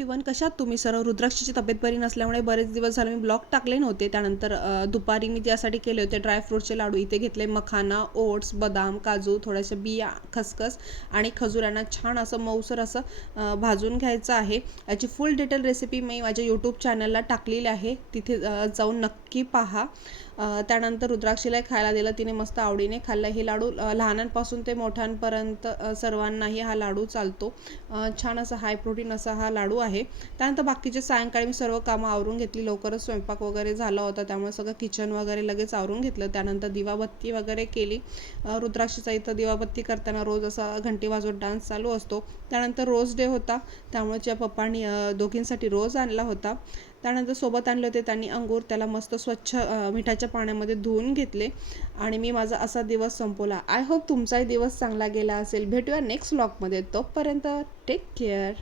Everyone, कशात तुम्ही सर्व? रुद्राक्षीची तब्येत बरी नसल्यामुळे बरेच दिवस झाले मी ब्लॉग टाकले नव्हते. त्यानंतर दुपारी मी त्यासाठी केले होते ड्रायफ्रूटचे लाडू. इथे घेतले मखाना, ओट्स, बदाम, काजू, थोड्याशा बिया, खसखस आणि खजूरांना छान असं मऊसर असं भाजून घ्यायचं आहे. याची फुल डिटेल रेसिपी मी माझ्या यूट्यूब चॅनलला टाकलेली आहे, तिथे जाऊन नक्की पहा. त्यानंतर रुद्राक्षीला खायला दिलं, तिने मस्त आवडीने खाल्लं. हे लाडू लहानांपासून ते मोठ्यांपर्यंत सर्वांनाही हा लाडू चालतो. छान असा हाय प्रोटीन असा हा लाडू आहे. त्यानंतर बाकीचे सायंकाळी मी सर्व कामं आवरून घेतली. लवकरच स्वयंपाक वगैरे झाला होता, त्यामुळे सगळं किचन वगैरे लगेच आवरून घेतलं. त्यानंतर दिवाबत्ती वगैरे केली. रुद्राक्षीचा इथं दिवाबत्ती करताना रोज असा घंटी वाजवत डान्स चालू असतो. त्यानंतर रोज डे होता, त्यामुळे त्या पप्पांनी दोघींसाठी रोज आणला होता. त्यानंतर सोबत आणले होते त्यांनी अंगूर. त्याला मस्त स्वच्छ मिठाच्या पाण्यामध्ये धुवून घेतले आणि मी माझा असा दिवस संपवला. आय होप तुमचाही दिवस चांगला गेला असेल. भेटूया नेक्स्ट व्लॉगमध्ये. तोपर्यंत टेक केअर.